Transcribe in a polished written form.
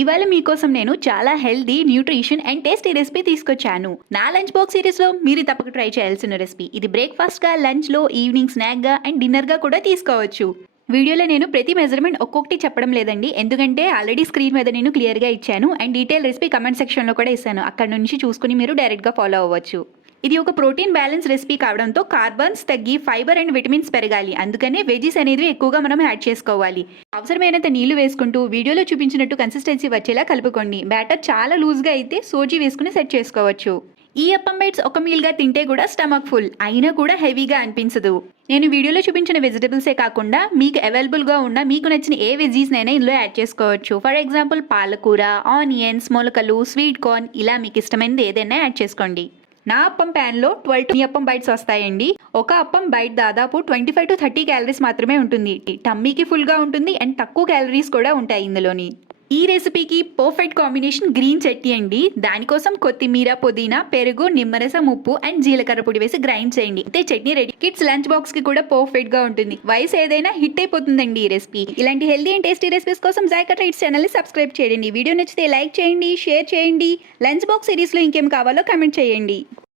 ఇవాళ మీకోసం నేను చాలా healthy, nutrition and tasty recipe తీసుకొచ్చాను. నా లంచ్ బాక్స్ సిరీస్లో మీరు తప్పక ట్రై చేయాల్సిన రెసిపీ. ఇది బ్రేక్ఫాస్ట్గా, లంచ్లో, ఈవినింగ్ స్నాక్గా అండ్ డిన్నర్గా కూడా తీసుకోవచ్చు. వీడియోలో నేను ప్రతి మెజర్మెంట్ ఒక్కొక్కటి చెప్పడం లేదండి, ఎందుకంటే ఆల్రెడీ స్క్రీన్ మీద నేను క్లియర్గా ఇచ్చాను అండ్ డీటెయిల్ రెసిపీ కమెంట్ సెక్షన్లో కూడా ఇస్తాను. అక్కడ నుంచి చూసుకుని మీరు డైరెక్ట్గా ఫాలో అవ్వచ్చు. ఇది ఒక ప్రోటీన్ బ్యాలెన్స్ రెసిపీ కావడంతో కార్బన్స్ తగ్గి ఫైబర్ అండ్ విటమిన్స్ పెరగాలి. అందుకనే వెజీస్ అనేది ఎక్కువగా మనం యాడ్ చేసుకోవాలి. అవసరమైనంత నీళ్లు వేసుకుంటూ వీడియోలో చూపించినట్టు కన్సిస్టెన్సీ వచ్చేలా కలుపుకోండి. బ్యాటర్ చాలా లూజ్గా అయితే సోజీ వేసుకుని సెట్ చేసుకోవచ్చు. ఈ అప్పం బైట్స్ ఒక మీల్గా తింటే కూడా స్టమక్ ఫుల్ అయినా కూడా హెవీగా అనిపించదు. నేను వీడియోలో చూపించిన వెజిటబుల్సే కాకుండా మీకు అవైలబుల్గా ఉన్న మీకు నచ్చిన ఏ వెజీస్నైనా ఇందులో యాడ్ చేసుకోవచ్చు. ఫర్ ఎగ్జాంపుల్ పాలకూర, ఆనియన్స్, మొలకలు, స్వీట్ కార్న్, ఇలా మీకు ఇష్టమైనది ఏదైనా యాడ్ చేసుకోండి. నా అప్పం ప్యాన్లో 12 అప్పం బైట్స్ వస్తాయండి. ఒక అప్పం బైట్ దాదాపు 25 to 30 క్యాలరీస్ మాత్రమే ఉంటుంది. టమ్మీకి ఫుల్గా ఉంటుంది అండ్ తక్కువ క్యాలరీస్ కూడా ఉంటాయి ఇందులోని. ఈ రెసిపీకి పర్ఫెక్ట్ కాంబినేషన్ గ్రీన్ చట్నీ అండి. దానికోసం కొత్తిమీర, పుదీనా, పెరుగు, నిమ్మరసం, ఉప్పు అండ్ జీలకర్ర పొడి వేసి గ్రైండ్ చేయండి. అయితే chutney ready. Kids lunch box కి కూడా పర్ఫెక్ట్ గా ఉంటుంది. వయసు ఏదైనా హిట్ అయిపోతుందండి ఈ రెసిపీ. ఇలాంటి హెల్దీ అండ్ టేస్టీ రెసిపీస్ కోసం జాయికా ట్రీట్స్ ఛానల్ ని సబ్స్క్రైబ్ చేయండి. వీడియో నచ్చితే లైక్ చేయండి, షేర్ చేయండి. లంచ్ బాక్స్ సిరీస్ లో ఇంకేం కావాలో కమెంట్ చేయండి.